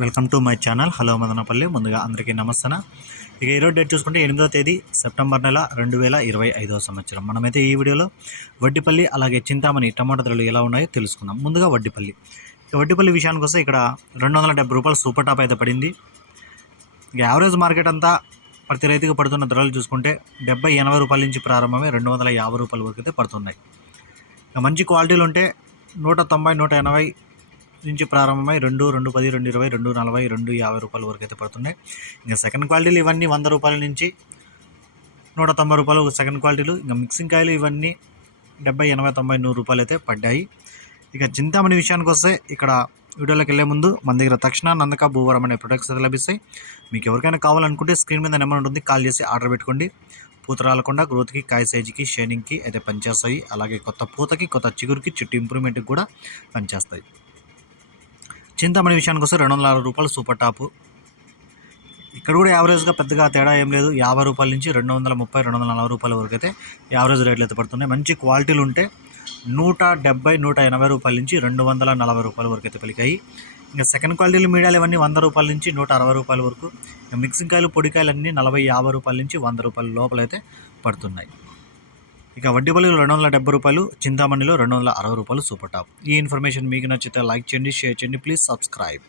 Welcome to my channel. Hello Madanapalli. ముందుగా అందరికీ నమస్తన. ఇక ఈరోజు డేట్ చూసుకుంటే ఎనిమిదో తేదీ సెప్టెంబర్ నెల రెండు వేల ఇరవై ఐదవ సంవత్సరం. మనమైతే ఈ వీడియోలో వడ్డిపల్లి అలాగే చింతామణి టమాటా ధరలు ఎలా ఉన్నాయో తెలుసుకుందాం. ముందుగా వడ్డిపల్లి. ఇక వడ్డిపల్లి విషయానికి వస్తే ఇక్కడ రెండు వందల డెబ్బై రూపాయలు సూపర్ టాప్ అయితే పడింది. ఇక యావరేజ్ మార్కెట్ అంతా ప్రతి రైతుకు పడుతున్న ధరలు చూసుకుంటే డెబ్బై ఎనభై రూపాయల నుంచి ప్రారంభమై రెండు వందల యాభై రూపాయల వరకు అయితే పడుతున్నాయి. ఇక మంచి క్వాలిటీలు ఉంటే నూట తొంభై నూట ఎనభై నుంచి ప్రారంభమై రెండు రెండు పది రెండు ఇరవై రెండు నలభై రెండు యాభై రూపాయల వరకు అయితే పడుతున్నాయి. ఇంకా సెకండ్ క్వాలిటీలు ఇవన్నీ వంద రూపాయల నుంచి నూట తొంభై రూపాయలు సెకండ్ క్వాలిటీలు ఇంకా మిక్సింగ్ కాయలు ఇవన్నీ డెబ్బై ఎనభై తొంభై నూరు రూపాయలు అయితే పడ్డాయి. ఇక చింతామణి విషయానికి వస్తే ఇక్కడ వీడియోలోకి వెళ్ళే ముందు మన దగ్గర తక్షణ నందక భూవరం అనే ప్రొడక్ట్స్ అయితే లభిస్తాయి. మీకు ఎవరికైనా కావాలనుకుంటే స్క్రీన్ మీద నెంబర్ ఉంటుంది కాల్ చేసి ఆర్డర్ పెట్టుకోండి. పూత రాలకుండా గ్రోత్కి కాయ సైజుకి షైనింగ్కి అయితే పనిచేస్తాయి. అలాగే కొత్త పూతకి కొత్త చిగురుకి చెట్టు ఇంప్రూవ్మెంట్కి కూడా పనిచేస్తాయి. చింతమణి విషయానికి వస్తే రెండు వందల అరవై రూపాయలు సూపర్ టాపు. ఇక్కడ కూడా యావరేజ్గా పెద్దగా తేడా ఏం లేదు. యాభై రూపాయల నుంచి రెండు వందల ముప్పై రెండు వందల నలభై రూపాయల వరకు అయితే యావరేజ్ రేట్లు అయితే పడుతున్నాయి. మంచి క్వాలిటీలు ఉంటే నూట డెబ్బై నూట ఎనభై రూపాయల నుంచి రెండు వందల నలభై రూపాయల వరకు అయితే పలికాయి. ఇంకా సెకండ్ క్వాలిటీలు మీడియాలు ఇవన్నీ వంద రూపాయల నుంచి నూట అరవై రూపాయల వరకు. ఇంకా మిక్సింగ్ కాయలు పొడికాయలు అన్నీ నలభై యాభై రూపాయల నుంచి వంద రూపాయల లోపల అయితే పడుతున్నాయి. ఇక వడ్డీపల్లిలో రెండు వందల డెబ్బై రూపాయలు చింతామణిలో రెండు వందల అరవై రూపాయలు సూపర్ టాప్. ఈ ఇన్ఫర్మేషన్ మీకు నచ్చితే లైక్ చేయండి షేర్ చేయండి ప్లీజ్ సబ్స్క్రైబ్.